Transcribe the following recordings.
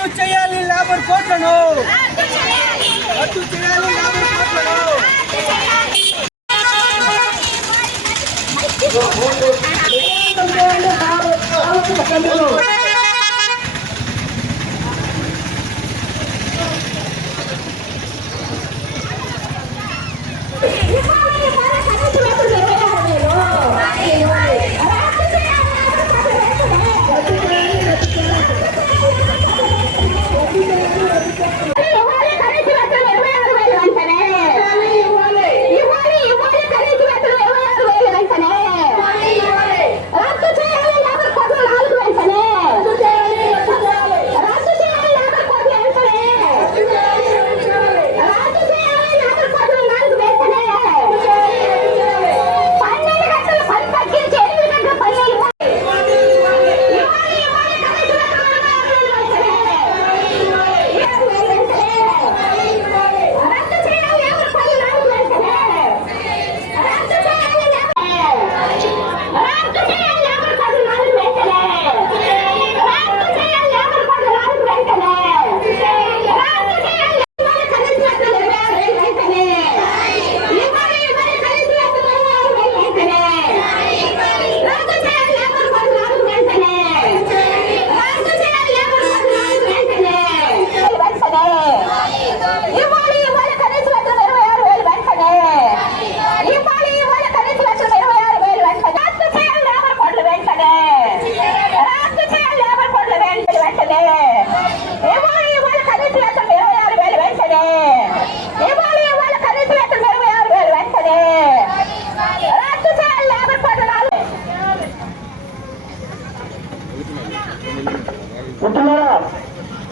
రద్దు చేయాలి లేబర్ కోట్లను, రద్దు చేయాలి లేబర్ కోట్లను.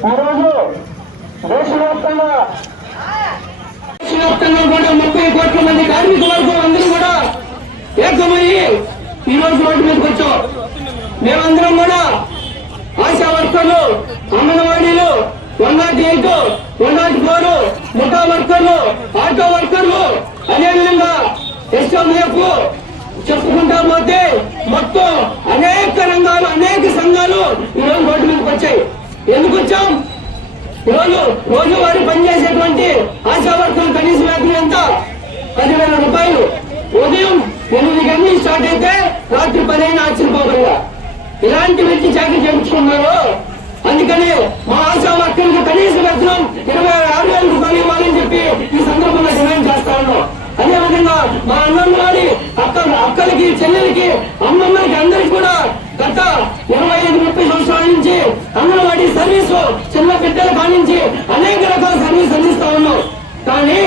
ఈరోజు దేశవ్యాప్తంగా కూడా 30 కోట్ల మంది కార్మిక వర్గం అందరూ కూడా ఏకమయ్యి ఈరోజు రోడ్డు మీదకి వచ్చాం. మేమందరం కూడా ఆశా వర్కర్లు, అంగన్వాడీలు, 108, 104, ముఠా వర్కర్లు, ఆటో వర్కర్లు, అదేవిధంగా ఎస్ఎంఎఫ్ చెప్పుకుంటా పోతే మొత్తం అనేక రంగాలు, అనేక సంఘాలు ఈరోజు రోడ్డు మీదకి వచ్చాయి. ఎందుకు వచ్చాం? రోజువారీ పనిచేసేటువంటి ఆశా వర్కర్లు కనీస వేతనం ఎంత? 10,000 రూపాయలు. ఉదయం 8 గంటలకు స్టార్ట్ అయితే రాత్రి 10 అయినా ఆశ్చర్యపోకుండా ఇలాంటి వ్యక్తి చాకరీ చేయించుకున్నారు. అందుకని మా ఆశా వర్కర్లకు కనీస వేతనం 26,000 రూపాయలు ఇవ్వాలని చెప్పి ఈ సందర్భంగా డిమాండ్ చేస్తా ఉన్నాం. అదేవిధంగా మా అంగన్వాడీ అక్కలకి, చెల్లెలకి, అమ్మమ్మలకి అందరికి కూడా గత 25-30 సంవత్సరాల నుంచి అంగన్వాడీ సర్వీసు చిన్న బిడ్డల కానించి అనేక రకాల సర్వీస్ అందిస్తా ఉన్నాం. కానీ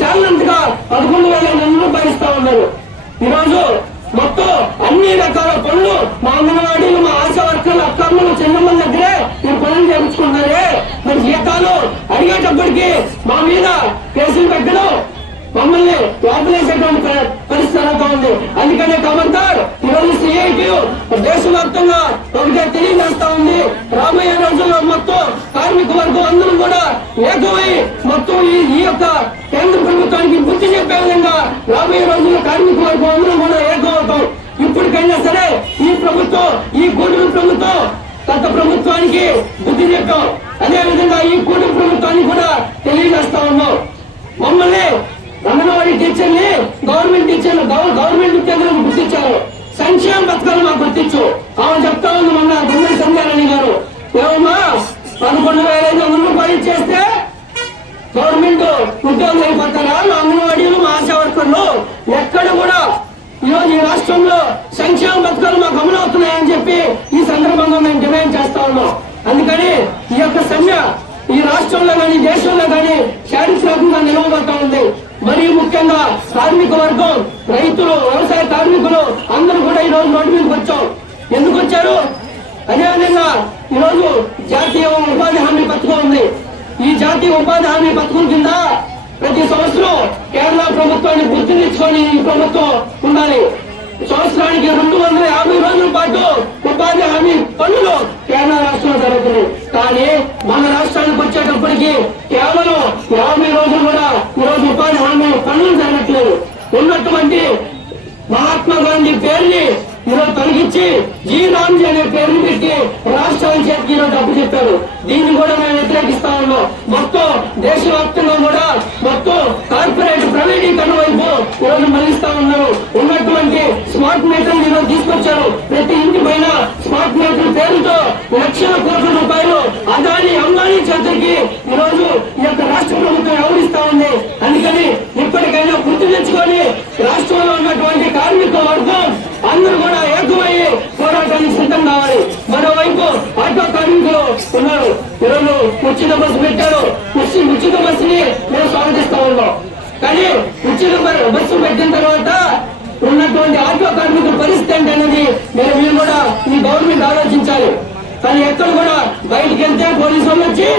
చాలినంతగా 11,000 రూపాయలు ఇస్తా ఉన్నారు. ఈరోజు మొత్తం అన్ని రకాల పనులు మా అంగన్వాడీలు, మా ఆశా వర్కర్లు, అక్కమ్మలు, చిన్నమ్మల దగ్గరే మీరు పనులు చేయించుకున్నారే. మరి జీతాలు అడిగేటప్పటికి మా మీద కేసులు పెట్టడం, మమ్మల్ని లోపలేసేటువంటి పరిస్థితి అవుతా ఉంది. అందుకనే ఖబర్దార్ ఈరోజు సిఐటియు దేశవ్యాప్తంగా ఒకటే తెలియజేస్తా ఉంది. రాబోయే రోజుల్లో మొత్తం కార్మిక వర్గం అందరూ కూడా ఏకమై మొత్తం ఈ యొక్క కేంద్ర ప్రభుత్వానికి బుద్ధి చెప్పే విధంగా రాబోయే రోజుల్లో కార్మిక వర్గం అందరూ కూడా ఏకమవుతాం. ఇప్పటికైనా సరే ఈ ప్రభుత్వం, ఈ కూటమి ప్రభుత్వం గత ప్రభుత్వానికి బుద్ధి చెప్పాం. అదేవిధంగా ఈ కూటమి ప్రభుత్వానికి కూడా తెలియజేస్తా ఉన్నాం. మమ్మల్ని అంగన్వాడీ టీచర్ని గవర్నమెంట్ టీచర్లు, గవర్నమెంట్ ఉద్యోగులకు గుర్తించారు. సంక్షేమ పథకాలు మాకు గుర్తించు. ఆమె చెప్తా ఉంది మొన్న గుండె సంధ్యారాణి గారు, ఏమమ్మా 11,500 రూపాయలు ఇచ్చేస్తే గవర్నమెంట్ ఉద్యోగులు అయిపోతారా? మా అంగన్వాడీలు, మా ఆశా వర్కర్లు ఎక్కడ కూడా ఈరోజు ఈ రాష్ట్రంలో సంక్షేమ పథకాలు మాకు అమలు అవుతున్నాయని చెప్పి ఈ సందర్భంగా మేము డిమాండ్ చేస్తా ఉన్నాం. అందుకని ఈ యొక్క సమ్మె ఈ రాష్ట్రంలో కానీ దేశంలో కానీ చారిత్రకంగా నిలవబోతా ఉంది. మరీ ముఖ్యంగా కార్మిక వర్గం, రైతులు, వ్యవసాయ కార్మికులు అందరూ కూడా ఈ రోజు రోడ్డు మీదకి వచ్చాం. ఎందుకు వచ్చారు? అదేవిధంగా ఈరోజు జాతీయ ఉపాధి హామీ పథకం ఉంది. ఈ జాతీయ ఉపాధి హామీ పథకం కింద ప్రతి సంవత్సరం కేరళ ప్రభుత్వాన్ని గుర్తించుకొని ఈ ప్రభుత్వం ఉండాలి. సంవత్సరానికి 250 రోజుల పాటు ఉపాధి హామీ పనులు కేరళ రాష్ట్రంలో జరుగుతుంది. కానీ మన రాష్ట్రానికి వచ్చేటప్పటికి కేవలం 50 రోజులు కూడా ఈరోజు ఉపాధి హామీ పనులు జరగట్లేదు. ఉన్నటువంటి మహాత్మా గాంధీ పేరుని ఈరోజు తొలగించి జీ రామ్జీ అనే పేరుని పెట్టి రాష్ట్రాల చేతికి ఈరోజు అప్పు చెప్పారు. దీన్ని కూడా మేము వ్యతిరేకిస్తా ఉన్నాం. మొత్తం దేశవ్యాప్తంగా కూడా మొత్తం కార్పొరేట్ ప్రైవేటీకరణ వైపు ఈరోజు మళ్లిస్తా ఉన్నారు. ఉన్నటువంటి స్మార్ట్ మీటర్లు ఈరోజు తీసుకొచ్చారు. ప్రతి ఇంటి పైన స్మార్ట్ మీటర్ పేరుతో లక్షల కోట్ల రూపాయలు అదాని అంబానీ చేతులకి ఈరోజు ఈ యొక్క రాష్ట్ర ప్రభుత్వం వ్యవహరిస్తా ఉంది. అందుకని ఇప్పటికైనా గుర్తు తెచ్చుకొని రాష్ట్రంలో ఉన్నటువంటి కార్మిక వర్గం అందరూ కూడా ఏకమయ్యి పోరాటానికి సిద్ధం కావాలి. మరోవైపు ఆటో కార్మికులు ఉన్నారు. ఈరోజు ఉచిత బస్సు పెట్టారు. ఉచిత బస్సుని మేము స్వాగతిస్తా ఉన్నాం. కానీ ఉచిత బస్సు పెట్టిన తర్వాత ఉన్నటువంటి ఆటో కార్మికుల పరిస్థితి ఏంటనేది మీరు కూడా ఈ గవర్నమెంట్ ఆలోచించాలి. కానీ ఎక్కడ కూడా బయటికి వెళ్తే పోలీసు వాళ్ళు వచ్చి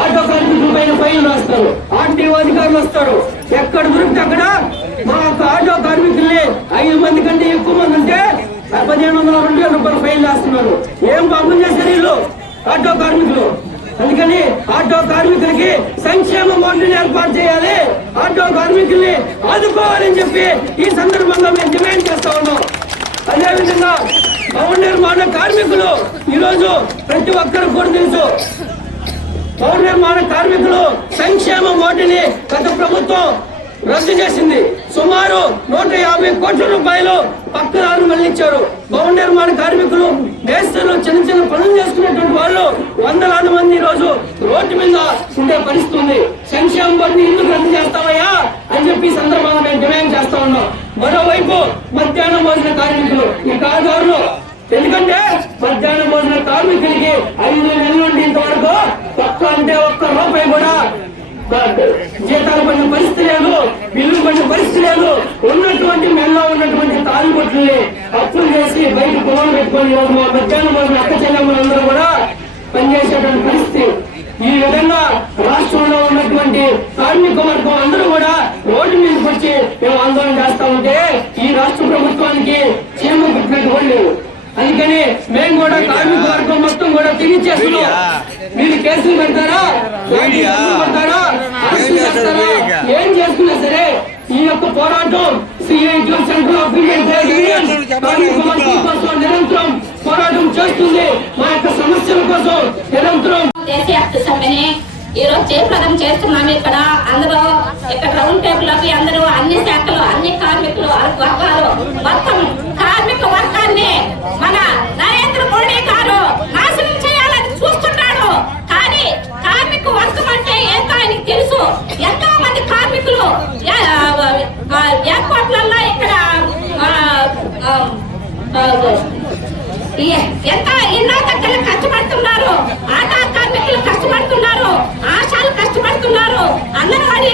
ఆటో కార్మికుల పైన ఫైన్ రాస్తారు. ఆర్టీఓ అధికారులు వస్తారు. ఎక్కడ దొరికితే అక్కడ మా యొక్క ఆటో కార్మికుల్ని 5 మంది కంటే ఎక్కువ మంది ఉంటే 1500-2000 రూపాయలు ఫైన్ వేస్తున్నారు. ఏం పాపం చేశారు వీళ్ళు ఆటో కార్మికులు? అందుకని ఆటో కార్మికులకి సంక్షేమ బోర్డుని ఏర్పాటు చేయాలి. ఆటో కార్మికుల్ని ఆదుకోవాలని చెప్పి ఈ సందర్భంగా మేము డిమాండ్ చేస్తా ఉన్నాం. అదేవిధంగా భవన నిర్మాణ కార్మికులు ఈరోజు ప్రతి ఒక్కరికి కూడా తెలుసు, భవన నిర్మాణ కార్మికులు సంక్షేమ బోర్డుని గత ప్రభుత్వం రద్దు చేసింది. సుమారు 150 కోట్ల రూపాయలు పక్కదారు మళ్లించారు. భవన నిర్మాణ కార్మికులు మేస్త్రులు చిన్న చిన్న పనులు చేసుకునేటువంటి వాళ్ళు వందలాది మంది ఈ రోజు రోడ్డు మీద ఉండే పరిస్థితి ఉంది. సంక్షేమ బోర్డుని ఎందుకు రద్దు చేస్తామయ్యా అని చెప్పి సందర్భంగా మేము డిమాండ్ చేస్తా ఉన్నాం. మరోవైపు మధ్యాహ్న భోజన కార్మికులు ఈ కారుదారులు, ఎందుకంటే మధ్యాహ్న భోజన కార్మికులకి 5 నెలల నుండి ఇంతవరకు అంటే ₹1 కూడా జీతాలు పడిన పరిస్థితి లేదు, బిల్లు పడిన పరిస్థితి లేదు. ఉన్నటువంటి మెల్లో ఉన్నటువంటి తాలిబొట్టుల్ని అప్పులు చేసి బయట పొలం పెట్టుకొని మధ్యాహ్నం భోజన అక్క చెల్లెమ్మలందరూ కూడా పనిచేసేటువంటి పరిస్థితి. ఈ విధంగా రాష్ట్రంలో ఉన్నటువంటి కార్మిక వర్గం అందరూ కూడా రోడ్డు మీదకి వచ్చి మేము ఆందోళన చేస్తా ఉంటే ఈ రాష్ట్ర ప్రభుత్వానికి చీమ పుట్టినట్టు కూడా లేవు. అందుకని మేము కూడా కార్మిక వర్గం మొత్తం కూడా తెగించేస్తున్నాం. మీరు కేసులు పెడతారా, పెడతారా, అరెస్ట్ చేస్తారా, ఏం చేసుకున్నా సరే ఈ యొక్క పోరాటం CIT central of Indian trade union కార్మిక వర్గం కోసం నిరంతరం పోరాటం చేస్తుంది. మా యొక్క సమస్యల కోసం నిరంతరం దేశవ్యాప్త సమ్మెని ఈ రోజు జయప్రదం చేస్తున్నాము. ఇక్కడ రౌండ్ టేబుల్ అవి అందరూ అన్ని శాఖలు, అన్ని కార్మికులు వర్గాలు, మొత్తం కార్మిక వర్గాన్ని మన నరేంద్ర మోడీ గారు నాశనం చేయాలని చూస్తున్నాడు. కానీ కార్మిక వర్గం అంటే ఎంతో ఆయనకి తెలుసు. ఎంతో మంది కార్మికులు ఎయిర్పోర్ట్లలో ఇక్కడ ఎన్నో దగ్గర కష్టపడుతున్నారు. ఆటో కార్మికులు కష్టపడుతున్నారు, ఆశాలు కష్టపడుతున్నారు, అంగన్వాడీ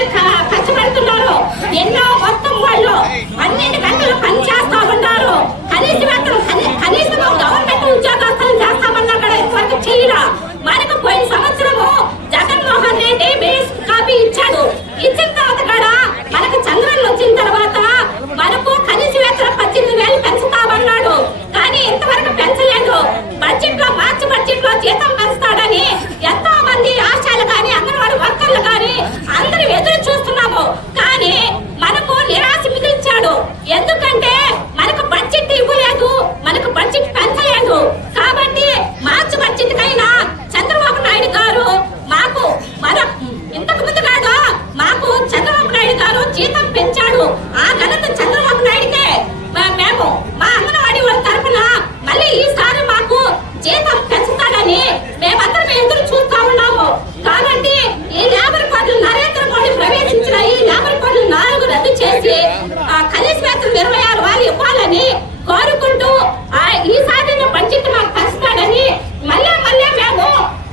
కష్టపడుతున్నారు. ఎన్నో మొత్తం వాళ్ళు 12 గంటలు పని చేస్తా ఉన్నారు. కనీసం గవర్నమెంట్ ఉద్యోగస్తులు చేస్తామన్నా కూడా ఇంతవరకు చేయరా. మనకు పోయిన సంవత్సరము జగన్మోహన్ రెడ్డి బేస్ కాపీ ఇచ్చాడు. ఇచ్చిన తర్వాత కూడా మనకు చంద్రన్లు వచ్చిన తర్వాత మనకు కనీస వేతనం 18,000 పెంచుతామన్నాడు. కానీ ఇంతవరకు పెంచలేదు. మార్చి బడ్జెట్ లో జీతం పెంచుతాడని ఎంతో మంది ఆశాలు కానీ అంగన్వాడీ వర్కర్లు కానీ అందరూ ఎదురు చూస్తున్నాము. కానీ మనకు నిరాశ మిగిల్చాడు. ఎందుకంటే మనకు బడ్జెట్ ఇవ్వలేదు, మనకు బడ్జెట్ పెంచలేదు. కాబట్టి మార్చి బడ్జెట్ కైనా చంద్రబాబు నాయుడు గారు మాకు ఇంతకు ముందు కాదు, మాకు చంద్రబాబు నాయుడు గారు జీతం పెంచాడు. ఆ ఘనత చంద్రబాబు నాయుడికే. మేము మా అంగన్వాడీ వాళ్ళ తరఫున మళ్ళీ ఈసారి మాకు జీతం పెంచుతాడని మేమందరం ఎదురు చూస్తా ఉన్నాము. కాబట్టి ఈ లేబర్ కోడ్లు నరేంద్ర మోడీ ప్రవేశించిన ఈ లేబర్ కోడ్లు 4 రద్దు చేసి కనీస వేతనం 26,000 ఇవ్వాలని కోరుకుంటూ ఈసారి బడ్జెట్ మాకు పెంచుతాడని మళ్ళీ మేము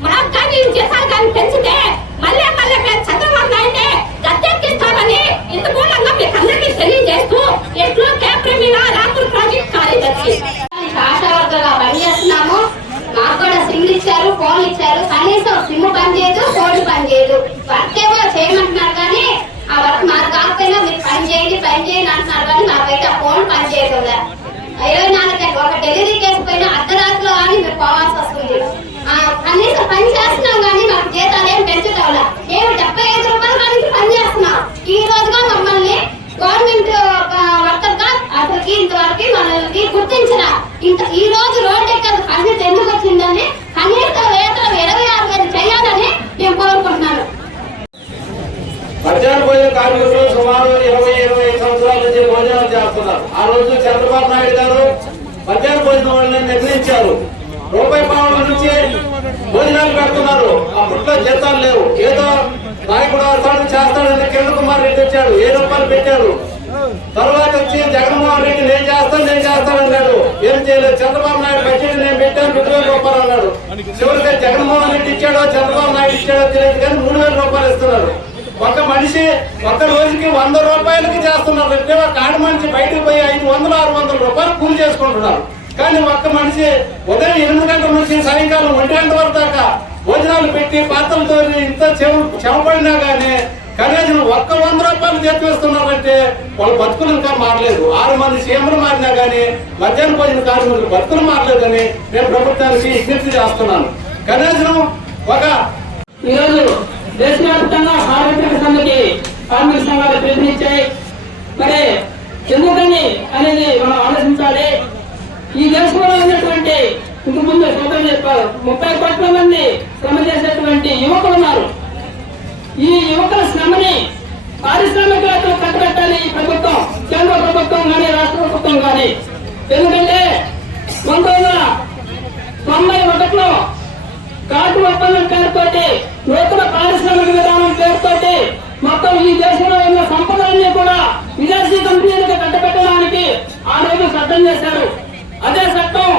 మాకు కానీ జీతాలు కానీ పెంచితే మళ్ళీ మేము చంద్రబాబు నాయుడే గద్దెక్కిస్తామని ఇంత మూలంగా మీకు అందరికీ తెలియజేస్తూ ఎట్లు రాత్రి ప్రాజెక్ట్ కార్యదర్శి ఆశా వర్గాలుగా పనిచేస్తున్నాము. మాకు కూడా సిమ్లు ఇచ్చారు, ఫోన్లు ఇచ్చారు. కనీసం సిమ్ పనిచేయదు, ఫోన్ పనిచేయదు. వర్క్ ఏమో చేయమంటున్నారు కానీ ఆ వర్క్ మాకు కాకపోయినా మీరు పని చేయండి అంటున్నారు కానీ మాకైతే ఆ ఫోన్ పనిచేయడం లేదు. 24 గంటలు ఒక డెలివరీ కేసు పోయినా అర్ధరాత్రిలో కానీ మీరు పోవాల్సి వస్తుంది. కనీసం పని చేస్తున్నాం కానీ మాకు జీతాలు ఏం పెంచడం లేదు. మేము 75 రూపాయలు కానీ పని చేస్తున్నాం. ఈ రోజుగా మమ్మల్ని గవర్నమెంట్ వర్కర్ గా అసలుకి ఇంతవరకు మనల్ని గుర్తించిన ఈ రోజు రోడ్డు ఎక్కడ పరిస్థితి ఎందుకు వచ్చిందని కనీస వేతనం 26,000 చేయాలని నేను కోరుకుంటున్నాను. మధ్యాహ్న భోజన కార్మికులు సుమారు 20-25 సంవత్సరాల నుంచి భోజనాలు చేస్తున్నారు. ఆ రోజు చంద్రబాబు నాయుడు గారు మధ్యాహ్న భోజనం వాళ్ళని నిర్ణయించారు. రూపాయి పావుల నుంచి భోజనాలు పెడుతున్నారు. అప్పట్లో జీతాలు లేవు. ఏదో నాయకుడు వస్తాడు చేస్తాడని కిరణ్ కుమార్ రెడ్డి వచ్చాడు, 7 రూపాయలు పెట్టాడు. తర్వాత వచ్చి జగన్మోహన్ రెడ్డి నేను చేస్తాను అన్నాడు. ఏం చేయలేదు. చంద్రబాబు నాయుడు బడ్జెట్ నేను పెట్టాను 2,000 రూపాయలు అన్నాడు. చివరికి జగన్మోహన్ రెడ్డి ఇచ్చాడో చంద్రబాబు నాయుడు ఇచ్చాడో తెలియదు కానీ 3,000 రూపాయలు ఇస్తున్నారు. ఒక మనిషి ఒక్క రోజుకి 100 రూపాయలకి చేస్తున్నారు. అంటే ఒక ఆడ మనిషి బయటకు పోయి 500-600 రూపాయలు కూలి చేసుకుంటున్నారు. కానీ ఒక్క మనిషి ఉదయం 8 గంటల నుంచి సాయంకాలం 1 గంట వరకు దాకా భోజనాలు పెట్టి పాత్రలతో ఇంత చెమపడినా కానీ కనీసం ఒక్క 100 రూపాయలు చేతివేస్తున్నారంటే వాళ్ళ బతుకులు ఇంకా మారలేదు. 6 మంది సీఎంలు మారినా కానీ మధ్యాహ్న భోజన కార్మికులు బతుకులు మారలేదని నేను ప్రభుత్వానికి విజ్ఞప్తి చేస్తున్నాను. కనీసం ఒక ఈరోజు దేశవ్యాప్తంగా కార్మిక సంఘాలు పిలుపునిచ్చాయి. మరి ఎందుకని అనేది మనం ఆలోచించాలి. ఈ దేశంలో ఉన్నటువంటి ఇంతకుముందు సోదరులు చెప్పారు 30 కోట్ల మంది శ్రమ చేసేటువంటి యువకులు ఉన్నారు. ఈ యువకుల శ్రమని పారిశ్రామికలతో కట్టబెట్టాలి ఈ ప్రభుత్వం, కేంద్ర ప్రభుత్వం కానీ రాష్ట్ర ప్రభుత్వం కానీ. ఎందుకంటే 1991లో కాటు ఒప్పందం పేరుతోటి నూతన పారిశ్రామిక విధానం పేరుతోటి మొత్తం ఈ దేశంలో ఉన్న సంపదలన్నీ కూడా విదేశీ కంపెనీలకు కట్టబెట్టడానికి ఆ రోజు చట్టం చేశారు. అదే చట్టం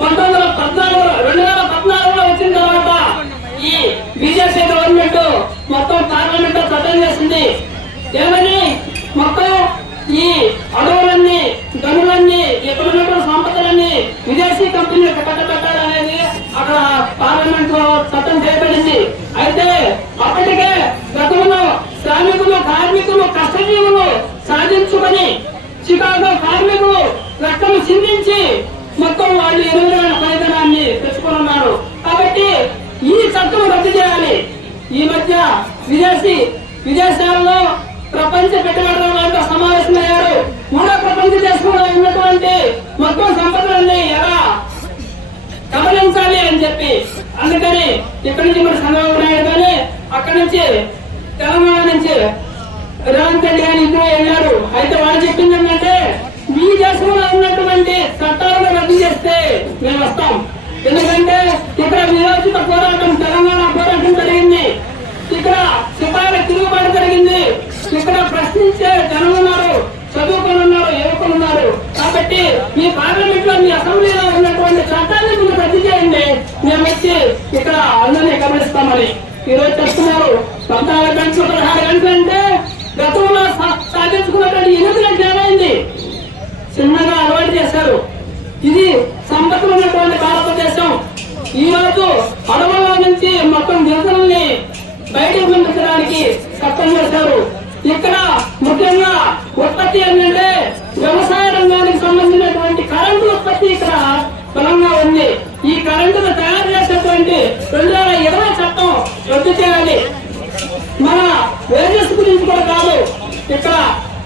2014లో వచ్చిన తర్వాత ఈ బీజేపీ గవర్నమెంట్ మొత్తం పార్లమెంట్ లో చట్టం చేసింది. ఏమని మొత్తం ఈ అడవులన్నీ గనులన్నీ ఇక్కడ ఉన్న సంపదలన్నీ విదేశీ కంపెనీలకు కట్టబెట్టాలనేది అక్కడ పార్లమెంట్ లో చట్టం చేయబడింది. అయితే అప్పటికే గతంలో శ్రామికులు కార్మికులు కష్టజీవులు సాధించుకొని చికాగో కార్మికులు రక్తము చిందించి మొత్తం వాళ్ళు 20,000 పైదనాన్ని తెచ్చుకున్నారు. కాబట్టి ఈ చట్టం రద్దు చేయాలి. ఈ మధ్య విదేశాల్లో ప్రపంచ పెట్టుబడిదారులతో సమావేశమయ్యారు. 3వ ప్రపంచ దేశంలో ఉన్నటువంటి మొత్తం సంపదలన్నీ ఎలా గమనించాలి అని చెప్పి అందుకని ఇక్కడి నుంచి మరి చంద్రబాబు నాయుడు కానీ అక్కడి నుంచి తెలంగాణ నుంచి రేవంత్ రెడ్డి గారు ఇద్దరు వెళ్ళారు. అయితే వాళ్ళు చెప్పింది ఏంటంటే మీ దేశంలో ఉన్నటువంటి చట్టాలను రద్దు చేస్తే మేము వస్తాం. ఎందుకంటే ఇక్కడ విరోచిత పోరాటం తెలంగాణ పోరాటం జరిగింది. ఇక్కడ సిపాయిల తిరుగుబాటు జరిగింది. ఇక్కడ ప్రశ్నించే జనం ఉన్నారు, చదువుకుని ఉన్నారు, యువకులు ఉన్నారు. కాబట్టి మీ పార్లమెంట్ లో మీ అసెంబ్లీలో ఉన్నటువంటి చట్టాన్ని మీరు రద్దు చేయండి, మేము వచ్చి ఇక్కడ అందరినీ గమనిస్తామని ఈరోజు చెప్తున్నారు. 14 గంటలు 16 గంటలు అంటే గతంలో సాధించుకున్నటువంటి 8 గంటలు ఏమైంది? చిన్నగా అలవాటు చేశారు. ఇది సంపదలు ఉన్నటువంటి భారతదేశం. ఈ రోజు అడవుల్లో నుంచి మొత్తం గిరిజనుల్ని బయటకు పంపించడానికి చట్టం చేశారు. ఇక్కడ ముఖ్యంగా ఉత్పత్తి ఏంటంటే వ్యవసాయ రంగానికి సంబంధించినటువంటి కరెంటు ఉత్పత్తి ఇక్కడ బలంగా ఉంది. ఈ కరెంటును తయారు చేసేటువంటి 2020 చట్టం రద్దు చేయాలి. మన వేజెస్ గురించి కూడా కాదు,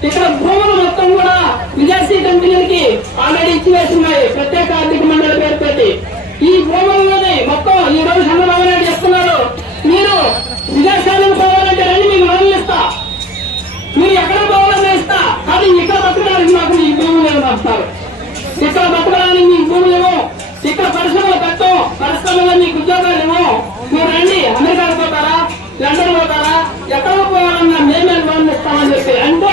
ఇక్కడ భూములు మొత్తం కూడా విదేశీ కంపెనీలకి ఆల్రెడీ ఇచ్చివేస్తున్నాయి ప్రత్యేక ఆర్థిక మండలి పేరుతోటి. ఈ భూముల్లోనే మొత్తం ఈ రోజు చంద్రబాబు నాయుడు చెప్తున్నారు, మీరు విదేశాలకు పోవాలంటే రండి మీకు లోన్లు ఇస్తా, మీరు ఎక్కడ పోవాలని ఇస్తా, కానీ ఇక్కడ బతకడానికి మాకు ఈ భూములు ఏమంటారు. ఇక్కడ బతకడానికి మీకు భూములు ఏమో, ఇక్కడ పరిశ్రమలు పెట్టం, పరిశ్రమలో మీకు ఉద్యోగాలు ఏమో, మీరు రండి అమెరికాకు పోతారా, లండన్ పోతారా, ఎక్కడ పోవాలన్నా మేమే లోన్లు ఇస్తామని చెప్పి. అంటే